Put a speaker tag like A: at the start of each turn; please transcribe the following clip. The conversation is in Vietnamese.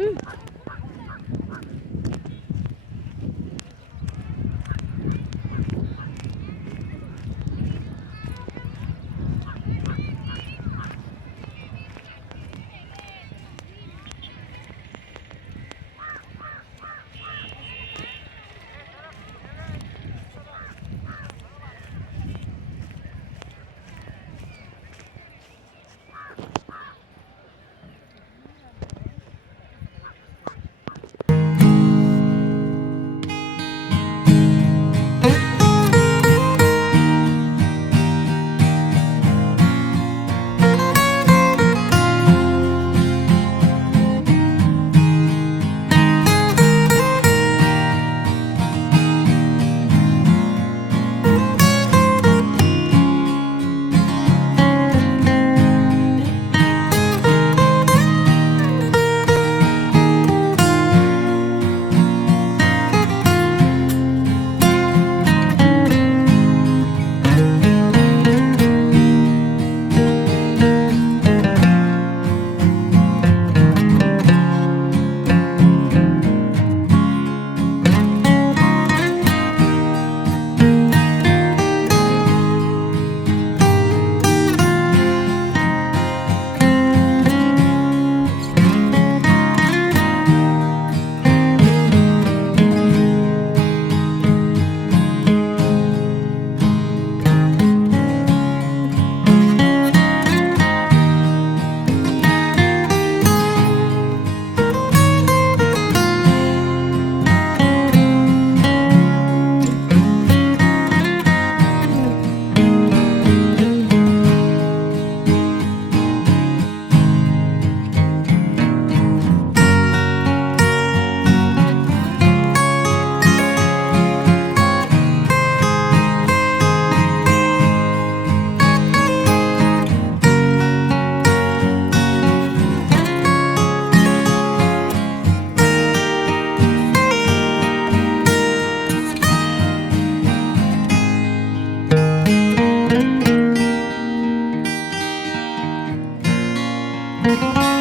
A: Mm-hmm. Música